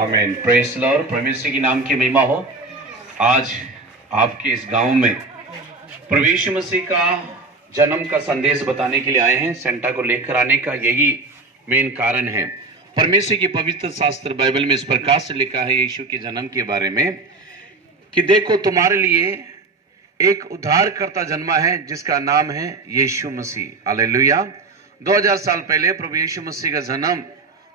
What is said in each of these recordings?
आमीन। Praise the Lord. परमेश्वर की नाम की महिमा हो। आज आपके इस गांव में प्रभु यीशु मसीह का जन्म का संदेश बताने के लिए आए हैं। सेंटा को लेकर आने का यही मेन कारण है। परमेश्वर की पवित्र शास्त्र बाइबल में इस प्रकार से लिखा है यीशु के जन्म के बारे में कि देखो तुम्हारे लिए एक उद्धारकर्ता जन्मा है जिसका नाम है यीशु मसीह। हालेलुया। 2000 साल पहले प्रभु यीशु मसीह का जन्म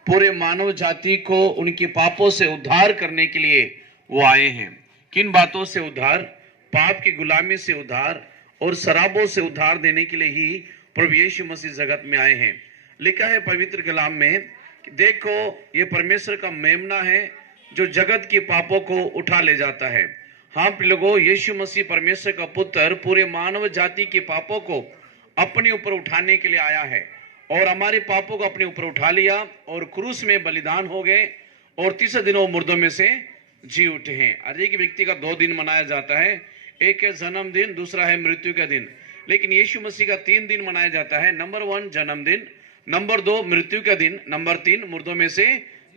पूरे मानव जाति को उनके पापों से उद्धार करने के लिए वो आए हैं। किन बातों से उद्धार? पाप की गुलामी से उद्धार और शराबों से उद्धार देने के लिए ही प्रभु यीशु मसीह जगत में आए हैं। लिखा है पवित्र कलाम में कि देखो ये परमेश्वर का मेमना है जो जगत के पापों को उठा ले जाता है। हाँ लोगों, यीशु मसीह परमेश्वर का पुत्र पूरे मानव जाति के पापों को अपने ऊपर उठाने के लिए आया है और हमारे पापों को अपने ऊपर उठा लिया और क्रूस में बलिदान हो गए और तीसरे दिन वो मुर्दों में से जी उठे हैं। हर एक व्यक्ति का 2 दिन मनाया जाता है, एक है जन्मदिन, दूसरा है मृत्यु का दिन। लेकिन यीशु मसीह का 3 दिन मनाया जाता है। नंबर 1 जन्मदिन, नंबर 2 मृत्यु का दिन, नंबर 3 मुर्दों में से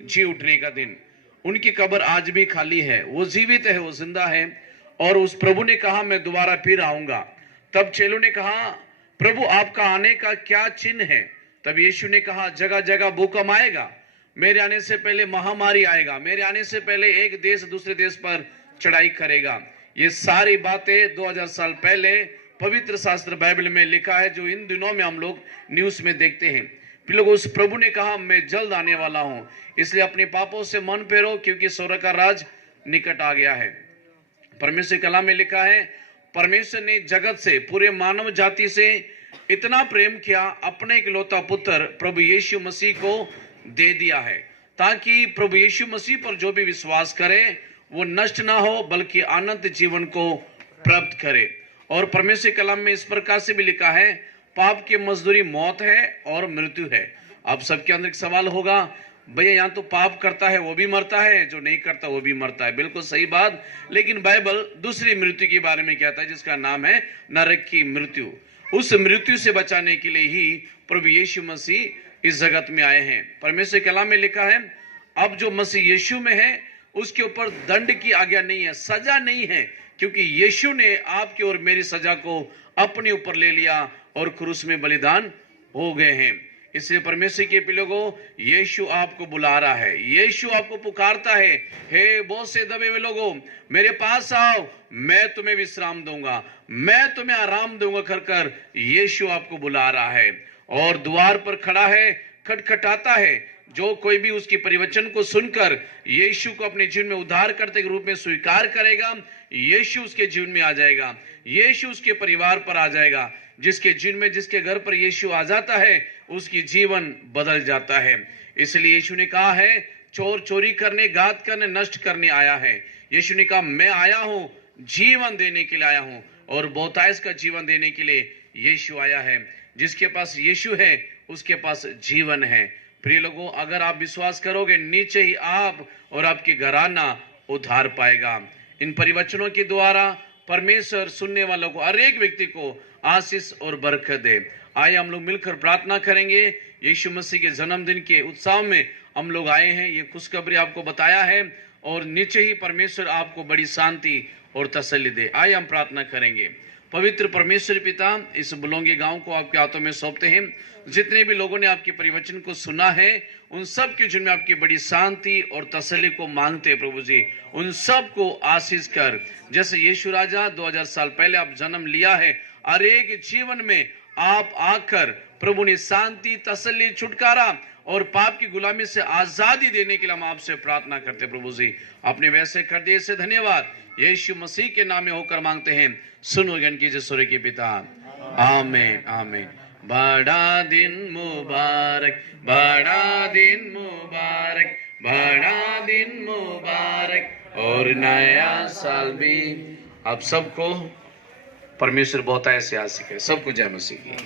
जी उठने का दिन। उनकी कब्र आज भी खाली है, वो जीवित है, वो जिंदा है। और उस प्रभु ने कहा मैं दोबारा फिर आऊंगा। तब चेलों ने कहा प्रभु आपका आने का क्या चिन्ह है? तब यीशु ने कहा जगह जगह भूकंप आएगा, मेरे आने से पहले महामारी आएगा, मेरे आने से पहले एक देश दूसरे देश पर चढ़ाई करेगा। ये सारी बातें 2000 साल पहले पवित्र शास्त्र बाइबल में लिखा है, जो इन दिनों में हम लोग न्यूज में देखते हैं। फिर लोग उस प्रभु ने कहा मैं जल्द आने वाला हूं, इसलिए अपने पापों से मन फेरो क्योंकि स्वर्ग का राज निकट आ गया है। परमेश्वर कलाम में लिखा है परमेश्वर ने जगत से, पूरे मानव जाति से इतना प्रेम किया, अपने इकलौता पुत्र प्रभु यीशु मसीह को दे दिया है ताकि प्रभु यीशु मसीह पर जो भी विश्वास करे वो नष्ट ना हो बल्कि अनंत जीवन को प्राप्त करे। और परमेश्वर कलाम में इस प्रकार से भी लिखा है पाप की मजदूरी मौत है और मृत्यु है। अब सबके अंदर एक सवाल होगा, भैया यहाँ तो पाप करता है वो भी मरता है, जो नहीं करता वो भी मरता है। बिल्कुल सही बात, लेकिन बाइबल दूसरी मृत्यु के बारे में कहता है जिसका नाम है नरक की मृत्यु। उस मृत्यु से बचाने के लिए ही प्रभु यीशु मसीह इस जगत में आए हैं। परमेश्वर कलाम में लिखा है अब जो मसीह यीशु में है उसके ऊपर दंड की आज्ञा नहीं है, सजा नहीं है, क्योंकि यीशु ने आपकी और मेरी सजा को अपने ऊपर ले लिया और क्रूस में बलिदान हो गए हैं। इसलिए परमेश्वर के लोगों, यीशु आपको बुला रहा है, यीशु आपको पुकारता है, हे बहुत से दबे हुए लोगों मेरे पास आओ, मैं तुम्हें विश्राम दूंगा, मैं तुम्हें आराम दूंगा कर यीशु आपको बुला रहा है और द्वार पर खड़ा है, खटखटाता है। जो कोई भी उसकी परिवचन को सुनकर यीशु को अपने जीवन में उद्धारकर्ता के रूप में स्वीकार करेगा, यीशु उसके जीवन में आ जाएगा, यीशु उसके परिवार पर आ जाएगा। जिसके जीवन में, जिसके घर पर यीशु आ जाता है उसकी जीवन बदल जाता है। इसलिए यीशु ने कहा है चोर चोरी करने, घात करने, नष्ट करने आया है। यीशु ने कहा मैं आया हूं, जीवन देने के लिए आया हूं और बहुतायत का जीवन देने के लिए यीशु आया है। जिसके पास यीशु है उसके पास जीवन है। प्रिय लोगों, अगर आप विश्वास करोगे नीचे ही आप और आपके घराना उद्धार पाएगा। इन परिवचनों के द्वारा परमेश्वर सुनने वालों को, हर एक व्यक्ति को आशीष और बरकत दे। आइए हम लोग मिलकर प्रार्थना करेंगे। यीशु मसीह के जन्मदिन के उत्सव में हम लोग आए हैं, ये खुशखबरी आपको बताया है और नीचे ही परमेश्वर आपको बड़ी शांति और तसल्ली दे। आइए हम प्रार्थना करेंगे। पवित्र परमेश्वर पिता, इस बुलोंगी गांव को आपके हाथों में सौंपते हैं। जितने भी लोगों ने आपके परिवचन को सुना है उन सब के जीवन में आपकी बड़ी शांति और तसल्ली को मांगते हैं प्रभु जी। उन सब को आशीष कर, जैसे यीशु राजा 2000 साल पहले आप जन्म लिया है, हर एक जीवन में आप आकर प्रभु ने शांति, तसल्ली, छुटकारा और पाप की गुलामी से आजादी देने के लिए हम आपसे प्रार्थना करते हैं प्रभु जी। आपने वैसे कर दिए, से धन्यवाद। यीशु मसीह के नाम में होकर मांगते हैं, सुनो ज्ञान कीजिए स्वर्ग के पिता। आमीन आमीन। बड़ा दिन मुबारक, बड़ा दिन मुबारक, बड़ा दिन मुबारक और नया साल भी। आप सबको परमेश्वर बहुत ऐसे आशीष है। सबको जय मसीह की।